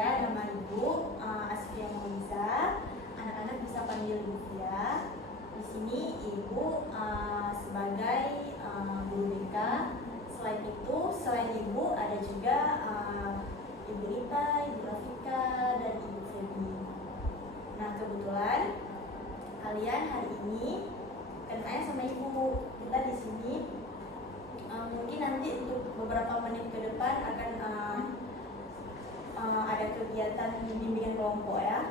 saya, nama Ibu Asfia Moiza. Anak-anak bisa panggil Livia. Di sini Ibu sebagai guru BK. Selain Ibu ada juga Ibu Rita, Ibu Rafika, dan Ibu Febi. Nah, kebetulan kalian hari ini kenalnya sama Ibu. Kita di sini mungkin nanti untuk beberapa menit ke depan akan ada kegiatan bimbingan kelompok ya.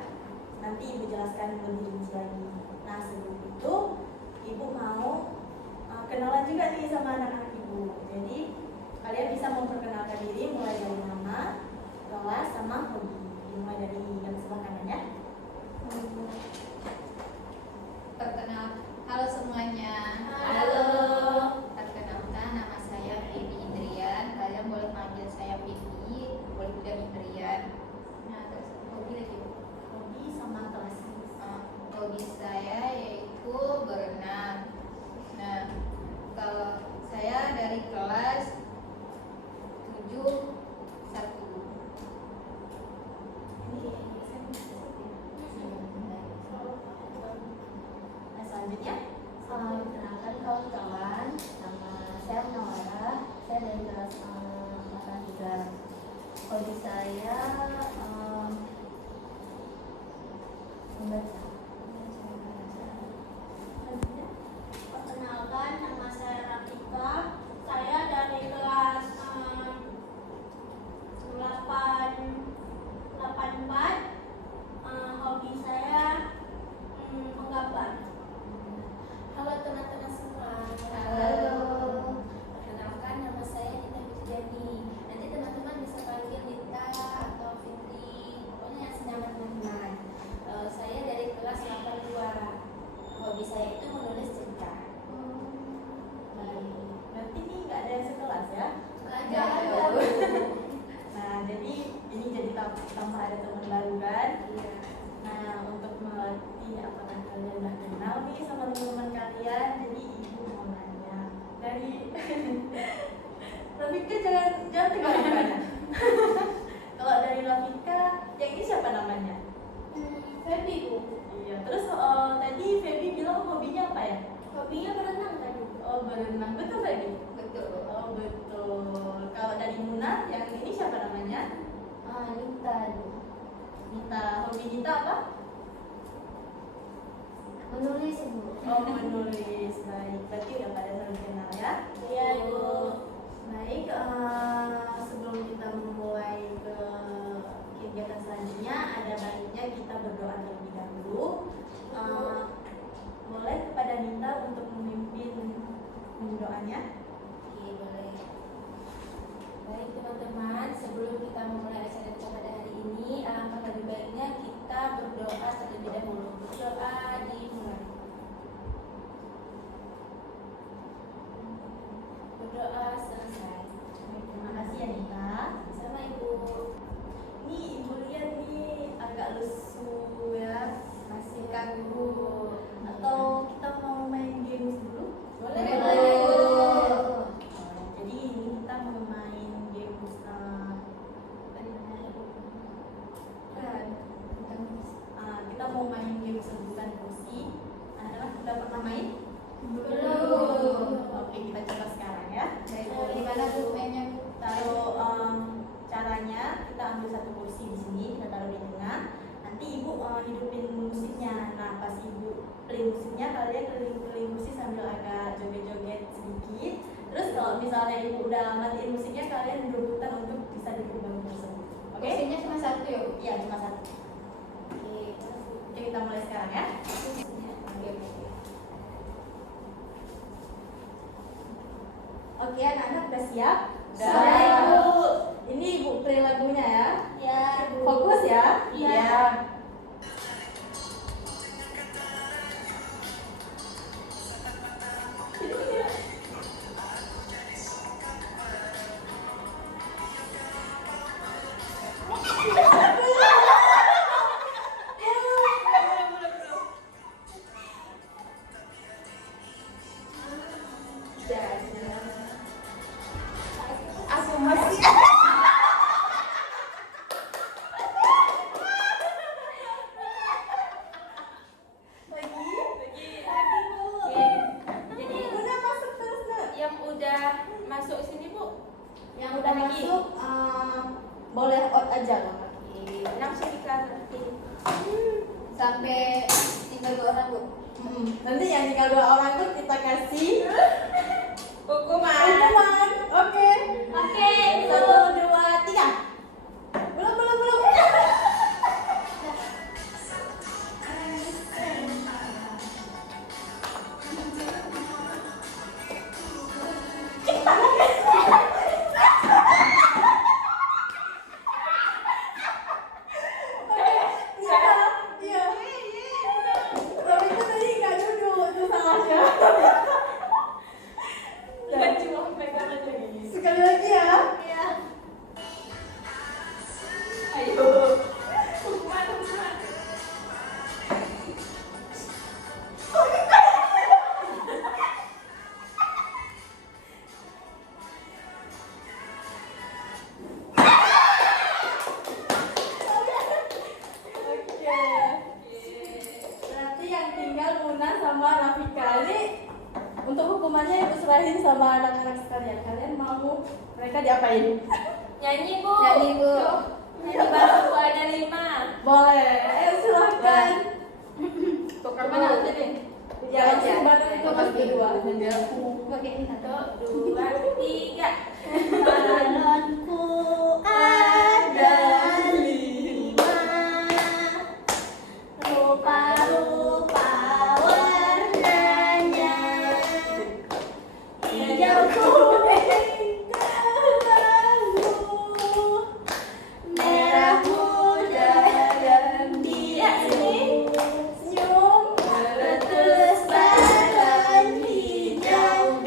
Nanti Ibu jelaskan lebih rinci lagi. Nah, sebelum itu Ibu mau kenalan juga nih sama anak-anak Ibu. Jadi kalian bisa memperkenalkan diri mulai dari nama, kelas, sama hobi. Dimulai dari yang sebelah kanan ya. Halo semuanya. Halo. Perkenalkan, nama saya Febi Indrian. Kalian boleh panggil saya Febi, boleh juga Indrian. Nah, terus hobi lagi. Hobi sama kelas. Hobi saya yaitu berenang. Nah, kalau saya dari kelas 7-1. Selanjutnya, Perkenalkan kawan-kawan, nama saya Munawwarah. Saya dari kelas 3. Hobi saya membaca. Perkenalkan, nama saya Rafika. Saya dari kelas 84. Hobi saya menggambar. Halo teman-teman semua. Halo. Perkenalkan, nama saya Nita Fitri. Nanti teman-teman bisa panggil Nita atau Fitri, pokoknya yang senyaman teman-teman. Saya dari kelas 82. Hobi saya itu menulis cerita. nanti nih nggak ada yang sekelas ya. Ada. Nah, jadi ini jadi tambah ada teman baru kan. Iya. Nah, untuk melatih apakah kalian udah kenal nih sama teman-teman kalian, jadi Ibu mau nanya dari Rafika, jangan tegang-tegang. Kalau dari Rafika, yang ini siapa namanya? Febi, Bu. Iya. Terus tadi Febi bilang hobinya apa ya? Hobinya berenang tadi. Oh, berenang. Betul Febi? Betul. Oh, betul. Kalau dari Muna, yang ini siapa namanya? Nita. Nita. Hobi Nita apa? Menulis, Ibu. Oh, menulis. Baik, berarti udah pada saling kenal ya. Iya, Ibu. Baik, sebelum kita memulai ke kegiatan selanjutnya, ada baiknya kita berdoa terlebih dahulu. Boleh kepada Nita untuk memimpin doanya? Oke, boleh. Baik teman-teman, sebelum kita memulai acara kita pada hari ini, alangkah lebih baiknya kita berdoa terlebih dahulu. Berdoa dimulai. Berdoa selesai. Baik, terima kasih ya Nita. Sama Ibu. Ini Ibu lihat nih agak lesu ya, masih kaku. Atau kita mau main games dulu? Boleh. Jadi ini kita mau main games kita mau main games rebutan kursi. Anak-anak sudah pernah main? Belum. Oke, kita coba sekarang ya. Gimana Bu mainnya? Taruh caranya, kita ambil satu kursi di sini, kita taruh di tengah. Nanti Ibu hidupin musiknya. Nah, pas Ibu play musiknya, kalian keliling-keliling kursi sambil agak joget-joget sedikit. Terus kalau misalnya Ibu udah matiin musiknya, kalian berebutan untuk bisa duduk di bangku tersebut. Oke? Kursinya cuma satu ya Bu? Iya, cuma satu. Oke, kita mulai sekarang ya. Oke, anak-anak udah siap? Sudah, Ibu. Ini Ibu play lagunya ya. Ya, Ibu. Fokus ya. Iya. Aku masih masuk sini Bu. Yang udah masuk boleh out aja loh. Langsung dikasih. Sampai tinggal 2 orang Bu. Nanti yang tinggal 2 orang tuh kita kasih Hukuman. hukuman. Oke. Oke, 1, 2, 3. Belum. Iya. Tapi itu tadi nggak duduk, itu salahnya. Dan cuma pegang aja gini. Sekali lagi ya. Iya. Ayo. Hukuman. Oke. Berarti yang tinggal Muna sama Rafika. Ini untuk hukumannya ibu serahin sama anak-anak sekalian. Kalian mau mereka diapain? Nyanyi Bu. Nyanyi, Bu. Nyanyi baru ada 5. Boleh. Ayo silahkan. Pokoknya mana aja deh. Ya langsung bareng itu pas kedua. Pakai ini. 1, 2, 3. Balonku ada 5, rupa-rupa warnanya, hijau kuning kelambu, merah muda dan biru, senyum meletus balon hijau.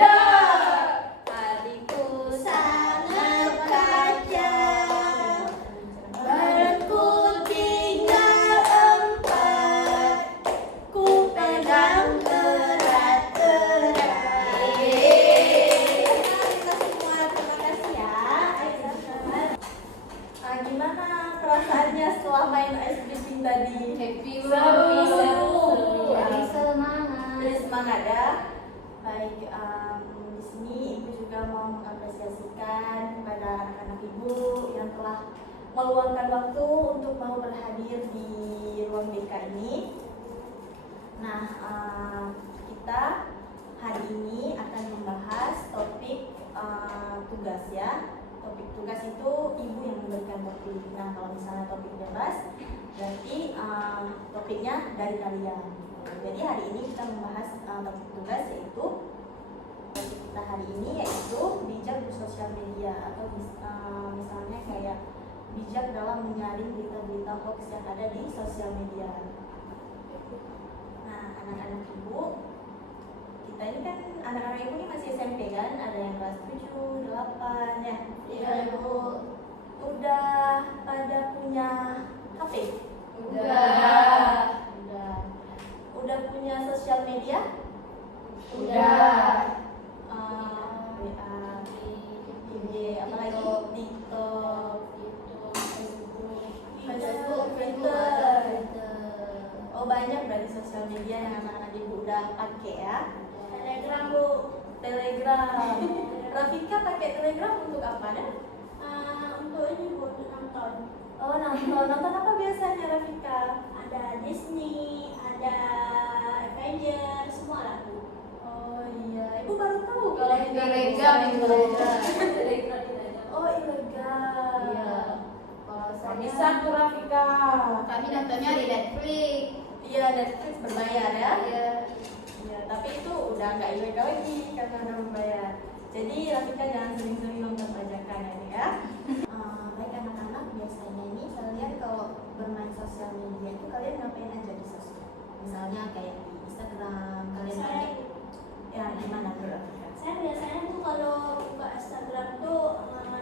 Hatiku sangat kacau, balonku tinggal 4, ku pegang erat-erat. Kita semua terima kasih ya. Gimana perasaannya setelah main ice skating tadi? Happy Bu. Seru. Jadi semangat. Jadi semangat ya. Baik, di sini ibu juga mau mengapresiasikan kepada anak-anak ibu yang telah meluangkan waktu untuk mau berhadir di ruang BK ini. Nah, kita hari ini akan membahas topik tugas ya. Topik tugas itu ibu yang memberikan topik. Nah, kalau misalnya topik bebas, berarti topiknya dari kalian. Jadi hari ini kita membahas topik tugas yaitu topik kita hari ini yaitu bijak bersosial media atau misalnya kayak bijak dalam menyaring berita-berita hoax yang ada di sosial media. Nah, anak-anak ibu, kita ini kan anak-anak ibu ini masih SMP kan, ada yang kelas 7, 8 ya. Iya, Ibu. Udah pada punya HP? Udah. Udah punya sosial media? Udah. WA, IG, apalagi TikTok, Facebook, Twitter. Oh, banyak berarti sosial media yang anak-anak ibu udah pakai ya. Telegram Bu. Telegram. Rafika pakai Telegram untuk apa ya? Untuk ini Bu, untuk nonton. Oh, nonton apa biasanya Rafika? Ada Disney, ada Avengers, semua lah Bu. Oh iya, ibu baru tahu kalau ini Telegram itu. Oh, ilegal. Iya. Kalau saya Bisa tuh Rafika. kami nontonnya di Netflix. Iya, Netflix berbayar ya. Iya. Iya, tapi itu udah nggak ilegal lagi karena udah membayar. Jadi Rafika jangan sering-sering nonton bajakan ya. Baik anak-anak, biasanya ini kalian kalau bermain sosial media itu kalian ngapain aja di sosial? Misalnya kayak di Instagram, kalian Saya, pakai ya gimana tuh Rafika? saya biasanya tuh kalau buka Instagram tuh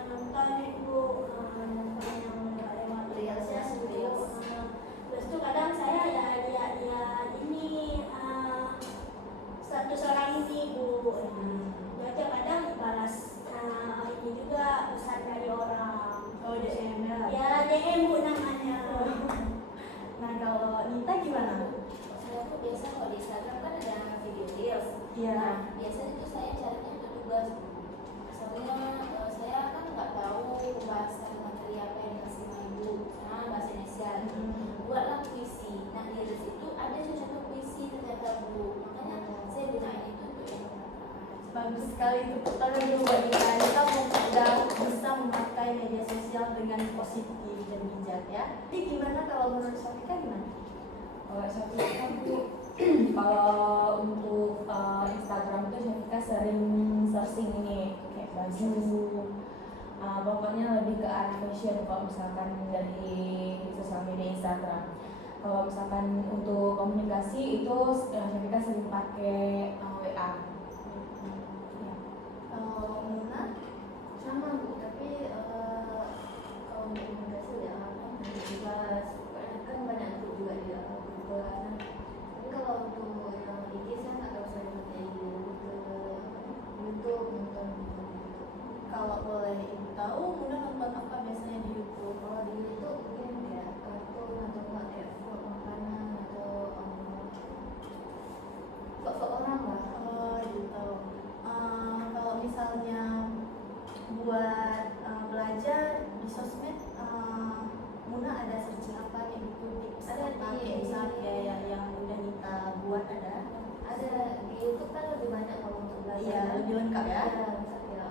nonton itu nonton yang lewat reelsnya gitu. Terus tuh kadang saya ya lihat ini status orang ini Bu. Baca kadang balas ini juga pesan dari orang. Oh, DM ya. Ya DM Bu namanya. Nah, kalau Nita gimana? Saya tuh biasa kalau di Instagram kan ada video reels. Iya. Nah, biasanya tuh saya carinya untuk tugas. Asal sekali untuk pertama dulu buat kita udah bisa memakai media sosial dengan positif dan bijak ya. Jadi gimana kalau menurut Syafika gimana? Kalau Syafika Bu, kalau untuk Instagram tuh Syafika sering searching ini kayak baju, pokoknya lebih ke arah fashion kalau misalkan dari sosial media Instagram. Kalau misalkan untuk komunikasi itu Syafika sering pakai WA. Ya. Kalau Muna? Sama Bu, tapi kalau untuk komunikasi ya kan juga kan banyak grup juga di grup kelas. Tapi kalau untuk yang IG saya nggak tahu, saya pakai ke YouTube nonton gitu. Kalau boleh ibu tahu, Muna nonton apa biasanya di YouTube? Kalau di YouTube mungkin ya kartun atau nggak kayak vlog makanan atau vlog orang lah. Oh gitu. Kalau misalnya buat belajar di sosmed, Muna ada searching apa kayak gitu? Tips Ada apa di- kayak misalnya yang udah Nita buat ada? Ada di YouTube kan lebih banyak kalau untuk belajar. Iya, lebih lengkap ya. Ada misalnya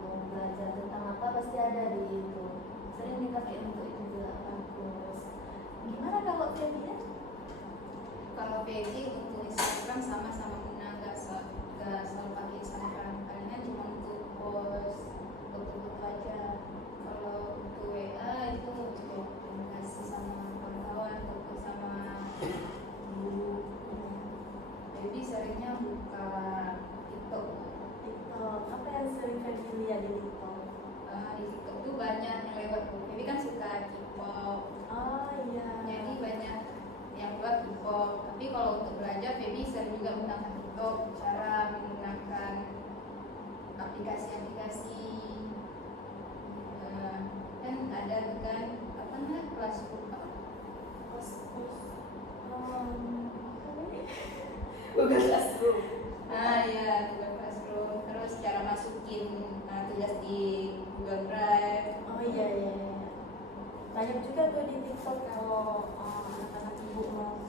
mau belajar tentang apa pasti ada di YouTube. Sering dipakai untuk itu juga bagus. Gimana kalau Feby ya? Kalau Feby untuk Instagram sama Muna, nggak selalu pakai Instagram, palingan cuma untuk post foto-foto aja. Kalau untuk WA itu untuk komunikasi sama kawan-kawan, foto sama guru. Feby seringnya buka TikTok. TikTok. Apa yang sering Feby lihat di TikTok? Di TikTok tuh banyak yang lewat. Feby kan suka K-pop, Oh iya. jadi banyak yang buat K-pop. Tapi kalau untuk belajar Feby sering juga menggunakan TikTok, cara menggunakan aplikasi-aplikasi. Kan ada tuh kan apa namanya Classroom, Google Classroom. ya Google Classroom. Terus cara masukin tugas di Google Drive. Oh iya iya. Iya. Banyak juga tuh di TikTok kalau anak-anak ibu mau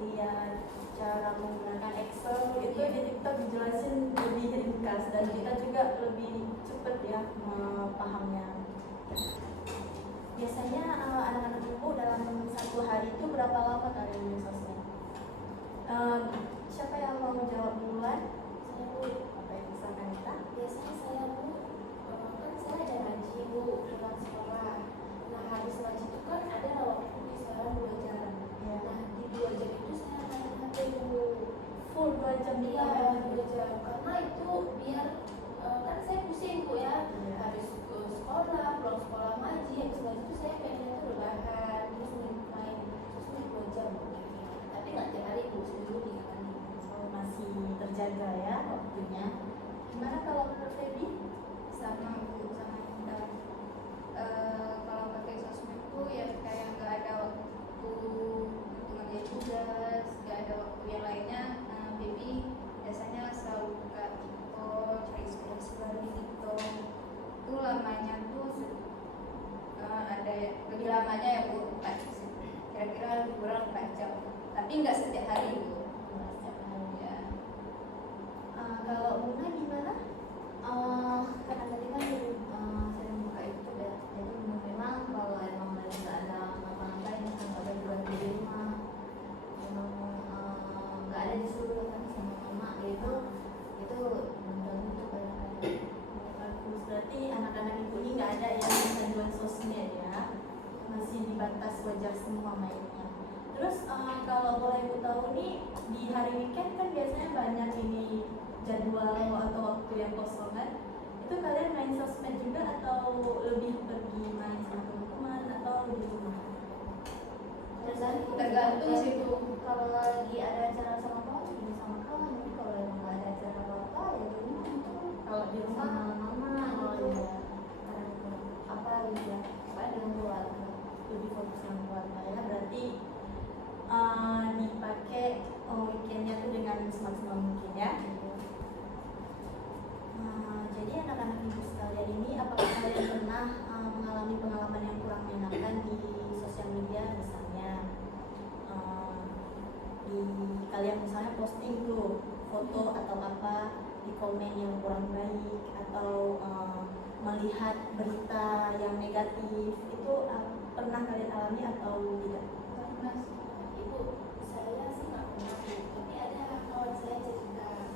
lihat cara menggunakan Excel itu di TikTok dijelasin lebih ringkas dan kita juga lebih cepet ya pahamnya. Biasanya anak-anak ibu dalam satu hari itu berapa lama kalian main sosmed? Siapa yang mau jawab duluan? Saya Bu, Apa yang misalkan kita? biasanya saya Bu, kan saya ada ngaji Bu pulang sekolah. Nah habis ngaji itu kan ada waktu kisaran 2 jam. Ya. Nah di 2 jam itu saya main HP Bu. Full 2 jam di Iya, kamar. 2 jam. Karena itu biar kan saya pusing Bu ya. Iya. Habis ke sekolah, pulang sekolah ngaji, habis ngaji itu saya pengennya tuh rebahan, terus main sosmed 2 jam Bu. Tapi nggak tiap hari Bu, seminggu 3 kali. Oh, masih terjaga ya waktunya. Gimana kalau menurut Feby? Sama Bu, sama kita. Kalau pakai sosmed tuh ya kayak nggak ada waktu untuk ngerjain tugas, nggak ada waktu yang lainnya. Baby biasanya selalu buka TikTok, cari inspirasi baru di TikTok. Itu lamanya tuh ada lebih lamanya ya Bu, 4 jam. Kira-kira lebih kurang 4 jam. Tapi nggak setiap hari Bu. Ya. Kalau Muna gimana? Karena tadi kan sering buka YouTube ya, jadi memang kalau emang lagi nggak ada ngapa-ngapain, nggak ada buat di rumah, memang nggak ada disuruh kan sama mama gitu, itu nonton YouTube banyak. Bagus, berarti anak-anak ibu ini nggak ada yang kecanduan sosmed ya, masih dibatas wajar semua mainnya. Terus kalau boleh ibu tahu nih, di hari weekend kan biasanya banyak ini jadwal atau waktu yang kosong kan, itu kalian main sosmed juga atau lebih pergi main sama teman-teman atau di rumah? Tergantung sih Bu. Kalau lagi ada acara sama kawan, jadi sama kawan. Tapi kalau emang nggak ada acara apa-apa, ya di rumah itu. Kalau di rumah Sama mama oh, gitu. iya. Apa gitu ya? Apa dengan keluarga? Lebih fokus sama keluarga ya, berarti dipakai weekendnya tuh dengan semaksimal mungkin ya. Jadi anak-anak ibu sekalian ini, apakah kalian pernah mengalami pengalaman yang kurang menyenangkan di sosial media, misalnya di kalian misalnya posting tuh foto atau apa di komen yang kurang baik atau melihat berita yang negatif itu pernah kalian alami atau tidak? Pernah sih. Ibu, saya sih nggak pernah Bu, tapi ada kawan saya cerita saya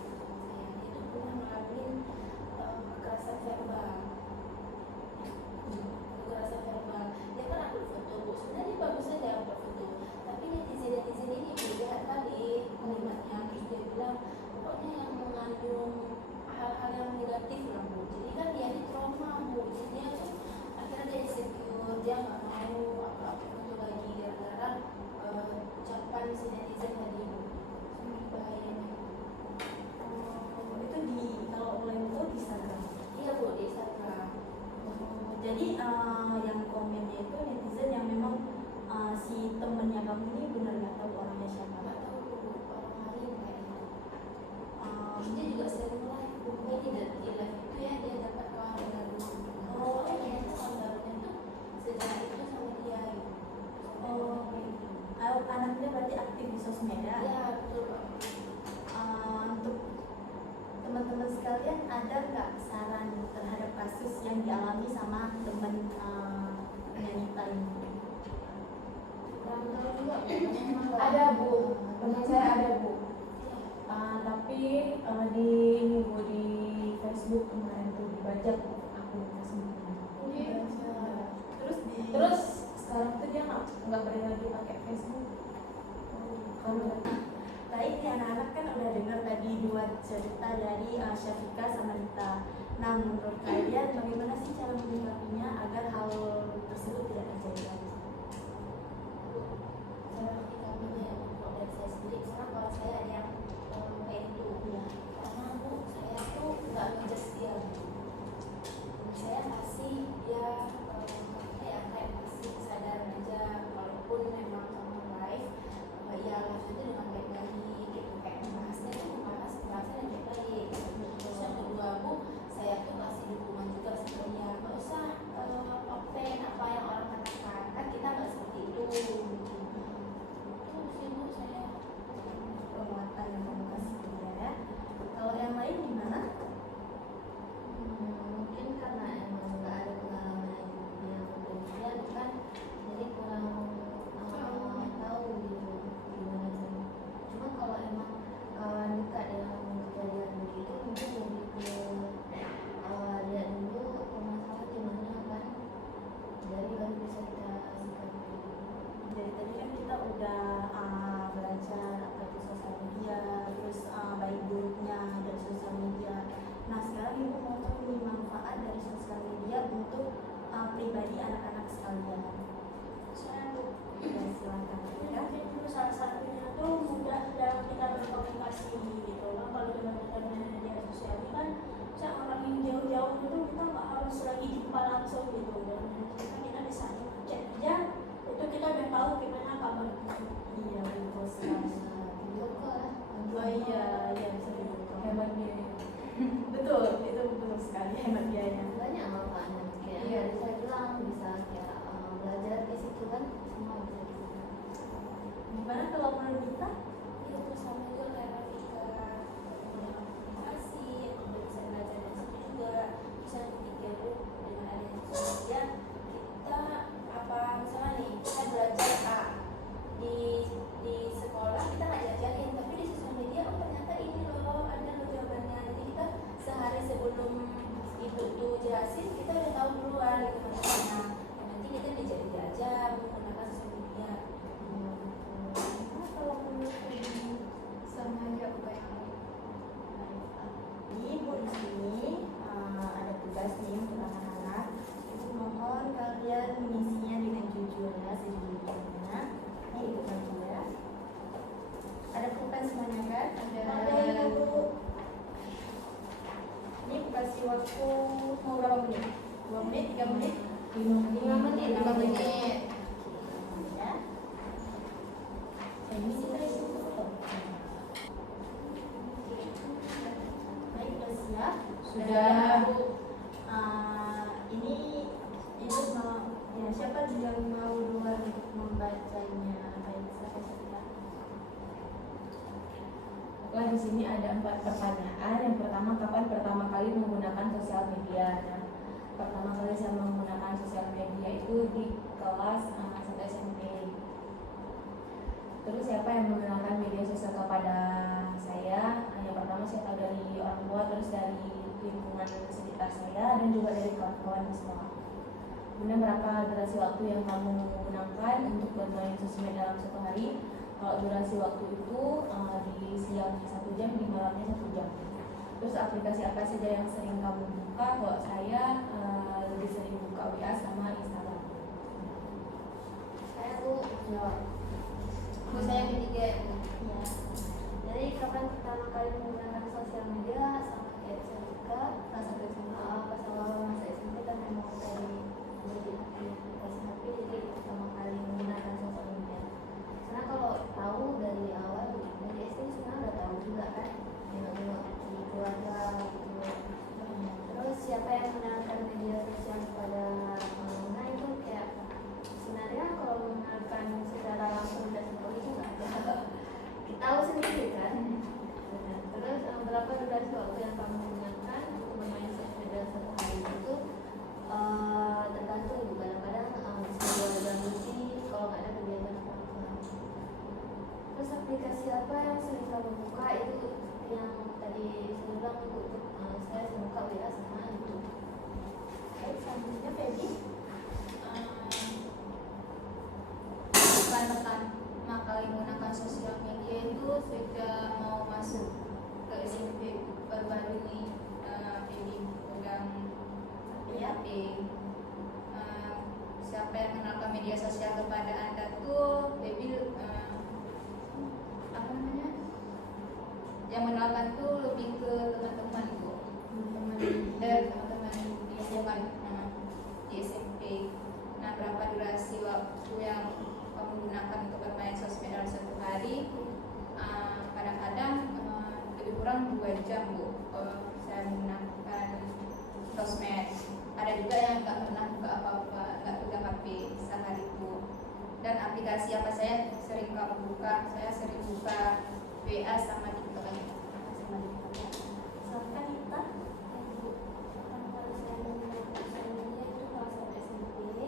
itu pernah mengalami kekerasan verbal. Kekerasan verbal. Dia kan upload foto Bu, sebenarnya bagus saja upload foto, tapi netizen ini Bu, jahat kali kalimatnya, terus dia bilang pokoknya yang mengandung hal-hal yang negatif lah Bu. Jadi kan dia ini trauma Bu, jadi dia tuh akhirnya dia insecure, dia nggak mau apa-apa itu lagi gara-gara ucapan si netizen tadi Bu. Sangat bahayanya. Itu di kalau mulai itu di Instagram. Iya Bu, di Instagram. Jadi yang komennya itu netizen yang memang si temennya kamu ini benar nggak tahu orangnya siapa? Nggak tahu Bu, orang lain kayaknya. Dia juga sering live Bu, dia di live itu ya dia dapat kawan baru. Oh, ternyata kawan barunya tuh sejak itu sama dia gitu. Anaknya berarti aktif di sosmed ya? Iya betul Pak. Untuk teman-teman sekalian, ada nggak saran terhadap kasus yang dialami sama teman Yanita ini? Kurang tahu juga Bu, memang Ada Bu, teman saya ada Bu. Tapi di ini Bu, di Facebook kemarin tuh dibajak akun Facebooknya. Terus sekarang tuh dia nggak berani lagi pakai Facebook. Tadi nih anak-anak kan udah dengar tadi 2 cerita dari Syafika sama Rita. Nah, menurut kalian bagaimana sih cara menyikapinya agar hal tersebut tidak terjadi lagi? Cara menyikapinya ya Bu, kalau dari saya sendiri, misalnya kalau saya ada yang kayak itu, karena Bu, saya tuh nggak ngejudge dia Bu. Saya kasih dia kayak kasih kesadaran aja, walaupun memang kamu live, ya live itu dengan baik-baik gitu, kayak membahasnya tuh membahas pembahasan yang baik-baik. Terus yang kedua Bu, saya tuh kasih dukungan juga sama dia, nggak usah open apa yang orang katakan, kan kita nggak seperti itu. Terus sih Bu, saya Penguatan yang kamu kasih ke dia ya. Kalau yang lain gimana? Mungkin karena emang nggak ada pengalaman yang demikian kan, jadi kurang tahu gitu gimana sih. Cuma kalau emang kawan dekat dengan kejadian begitu, mungkin lebih ke lihat dulu permasalahan gimana kan, jadi baru bisa kita sikapi. Jadi tadi kan kita udah belajar apa itu sosial media, terus baik buruknya dari sosial media. Nah, sekarang Ibu mau tahu nih manfaat dari sosial media untuk pribadi anak-anak sekalian. Ya, silakan ya. Mungkin salah satunya tuh mudah dalam kita berkomunikasi gitu kan. Kalau dengan kita media sosial ini kan saya orang yang jauh-jauh itu kita nggak harus lagi jumpa langsung gitu, dan kita bisa chat aja, itu kita udah tahu gimana kabar kita. Iya, betul sekali. Oh iya, iya bisa dibuka. Hebat dia. Betul, itu betul sekali hebat dianya. Banyak manfaatnya, kayak Iya. yang saya bilang bisa kayak belajar di situ kan, semua bisa di situ. Gimana kalau menurut kita? itu terus sama juga kayak Rafika komunikasi, udah bisa belajar dari situ juga. Terus yang ketiga Bu, dengan adanya sosial media, kita apa misalnya nih kita belajar A di sekolah kita nggak diajarin, tapi di sosial media oh ternyata ini loh ada loh jawabannya. Jadi kita sehari sebelum itu tuh jelasin kita udah tahu duluan gitu maksudnya. Yang penting kita diajar menggunakan sosial media. Gimana kalau menurut Ibu? sama aja Bu kayak yang Jadi Bu di sini ada tugas nih untuk anak-anak. Ibu mohon kalian mengisinya dengan jujur ya, sejujurnya. Ini Ibu bantu ya. Ada pulpen semuanya kan? Ada. Ibu. Ini Ibu kasih waktu mau berapa menit? 2 menit, 3 menit? 5 menit. 5 menit. Ya. Ini sih dari situ. Baik, sudah siap? Sudah. Ini Ibu mau, ya siapa yang mau duluan untuk membacanya? Baik, siapa? Aku Lah di sini ada 4 pertanyaan. Yang pertama, kapan pertama kali menggunakan sosial media? Nah, pertama kali saya menggunakan sosial media itu di kelas 1 SMP. Terus siapa yang menggunakan media sosial kepada saya? Yang pertama saya tahu dari orang tua, terus dari lingkungan sekitar saya, dan juga dari kawan-kawan di sekolah. Kemudian berapa durasi waktu yang kamu gunakan untuk bermain sosmed dalam satu hari? Kalau durasi waktu itu di siang 1 jam, di malamnya 1 jam. Terus aplikasi apa saja yang sering kamu buka? Kalau saya lebih sering buka WA sama Instagram. Saya Bu jawab. Bu saya yang ketiga ya Bu. Ya. Jadi kapan pertama kali menggunakan sosial media sama kayak saya buka pas awal masa SMP kan memang dari aplikasi HP, jadi pertama kali menggunakan sosial media. Karena kalau tahu dari awal dari SD sebenarnya udah tahu juga kan, nengok-nengok di keluarga gitu. Terus siapa yang menggunakan media sosial kepada pengguna itu kayak sebenarnya kalau menggunakan secara langsung dan sekali itu nggak ada. Kita tahu sendiri kan. Terus berapa durasi waktu yang kamu gunakan untuk bermain sosmed dalam satu hari itu tergantung juga. Kadang-kadang bisa 2 jam lebih kalau nggak ada kegiatan apa-apa. Terus aplikasi apa yang sering kamu buka? Itu yang tadi saya bilang itu untuk saya sering buka WA sama itu. Baik, selanjutnya Feby. Pertama kali menggunakan sosial media itu sejak mau masuk ke SMP, baru-baru ini Feby pegang HP. Siapa yang mengenalkan media sosial kepada Anda tuh Feby apa namanya? Yang mengenalkan tuh lebih ke teman-teman Bu. Teman-teman di SMA, di SMP. Nah, berapa durasi waktu yang kamu gunakan untuk bermain sosmed dalam satu hari? Kadang-kadang lebih kurang 2 jam Bu. Saya menggunakan sosmed. Ada juga yang nggak pernah buka apa-apa, nggak pegang HP sehari itu. Dan aplikasi apa saya sering kamu buka? Saya sering buka WA sama TikTok aja. Sampai kita pertama kali saya menggunakan sosial media itu kelas 1 SMP.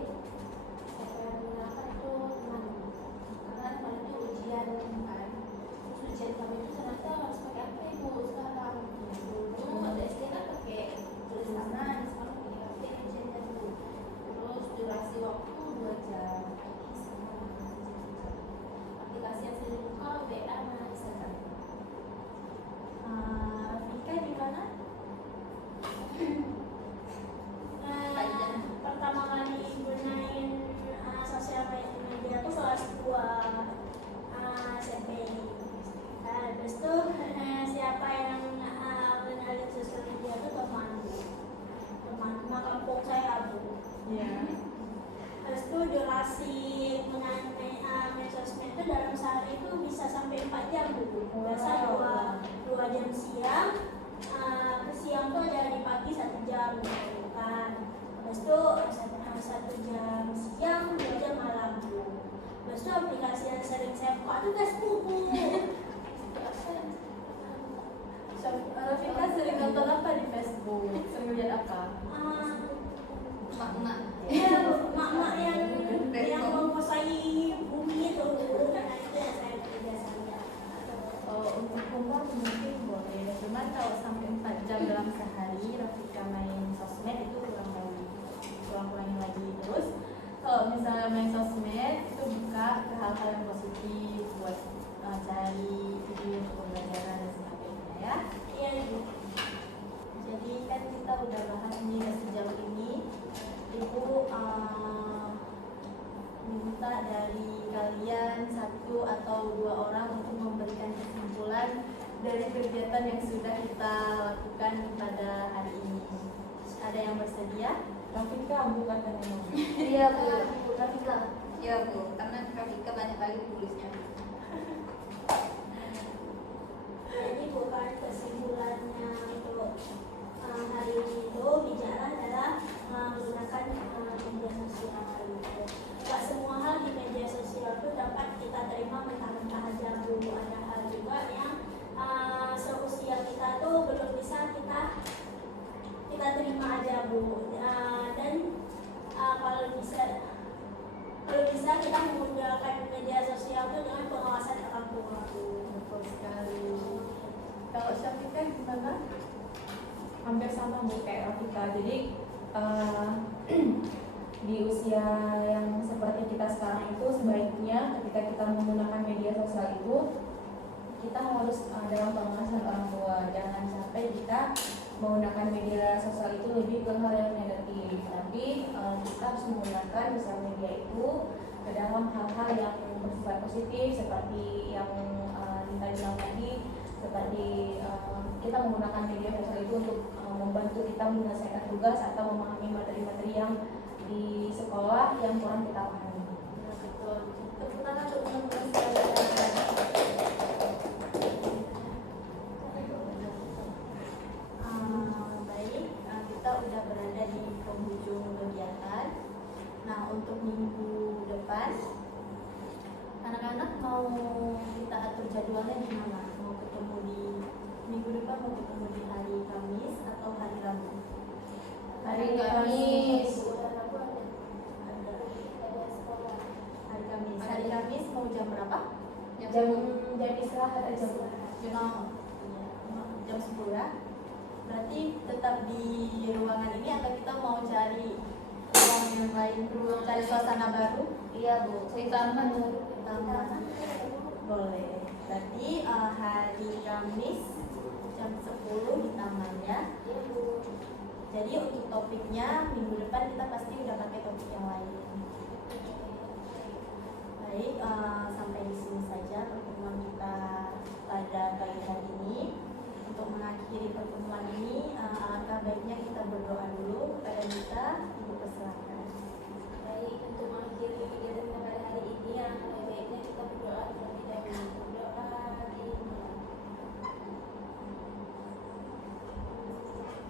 Saya menggunakan itu teman, karena teman itu ujian kan. Terus ujian kami itu ternyata harus pakai apa Ibu sekarang? Dulu waktu SD kan pakai tulisanan, sekarang pakai HP ujiannya dulu. Terus durasi waktu 2 jam. Aplikasi yang saya buka WA sama Instagram. Rafika gimana? Pertama kali gunain sosial media itu kelas 2 SMP. Habis itu siapa yang kenalin sosial media itu teman kampung saya Bu. Iya. Habis itu durasi penggunaan media sosmed itu dalam sehari itu bisa sampai 4 jam dulu. Biasa 2 jam siang, ke siang tuh ada di pagi 1 jam gitu kan. Habis itu 1 jam siang, 2 jam malam tuh. Habis itu aplikasi yang sering saya buka itu Facebook Bu. Rafika sering nonton apa di Facebook? Sering lihat apa? Mak-mak. Iya, mak-mak yang menguasai bumi itu. Karena itu yang saya biasa lihat. Untuk umur mungkin boleh, cuman kalau sampai 4 jam dalam sehari Rafika main sosmed itu kurang-kurangin lagi. Terus kalau misalnya main sosmed itu buka ke hal-hal yang positif buat cari video untuk pembelajaran dan sebagainya ya. Iya Ibu. Jadi kan kita udah bahas nih sejauh ini, Ibu minta dari kalian 1 atau 2 orang untuk memberikan kesimpulan dari kegiatan yang sudah kita lakukan pada hari ini. Ada yang bersedia? Rafika bukan kan yang Iya Bu, Rafika. Iya Bu, karena Rafika banyak kali tulisnya. Jadi bukan kesimpulannya untuk hari ini itu bicara adalah menggunakan media sosial gitu. Gak semua hal di media sosial itu dapat kita terima mentah-mentah aja Bu. Ada hal juga yang SMA aja Bu. Dan kalau bisa kita menggunakan media sosial itu dengan pengawasan orang tua Bu. Betul sekali. Kalau Syafika gimana? Hampir sama Bu kayak Rafika. Jadi di usia yang seperti kita sekarang itu sebaiknya ketika kita menggunakan media sosial itu kita harus dalam pengawasan orang tua. Jangan sampai kita menggunakan media sosial itu lebih ke hal yang negatif, tapi kita harus menggunakan sosial media itu ke dalam hal-hal yang bersifat positif seperti yang Nita bilang tadi, seperti kita menggunakan media sosial itu untuk membantu kita menyelesaikan tugas atau memahami materi-materi yang di sekolah yang kurang kita pahami. Betul. Tepuk tangan untuk teman-teman sekalian. Baik, kita udah berada di penghujung kegiatan. Nah, untuk minggu depan, anak-anak mau kita atur jadwalnya gimana? Mau ketemu di minggu depan, mau ketemu di hari Kamis atau hari Rabu? Hari Kamis. Ada sekolah. Hari Kamis. Hari Kamis mau jam berapa? Jam istirahat aja Bu. Jam 10 ya. Berarti tetap di ruangan ini atau kita mau cari ruangan yang lain, cari suasana baru? Iya Bu, Di taman. Taman. Boleh. Berarti hari Kamis jam 10 di taman ya. Iya Bu. Jadi untuk topiknya minggu depan kita pasti udah pakai topik yang lain. Baik, sampai di sini saja pertemuan kita pada pagi hari ini. Untuk mengakhiri pertemuan ini, alangkah baiknya kita berdoa dulu kepada kita. Ibu persilakan. Baik, untuk mengakhiri kegiatan kita pada hari ini yang lebih baiknya kita berdoa terlebih dahulu. Berdoa dimulai.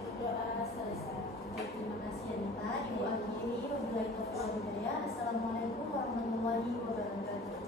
Berdoa selesai. Baik, terima kasih Anita. Ibu akhiri wabillahi taufiq wal hidayah. Assalamualaikum warahmatullahi wabarakatuh.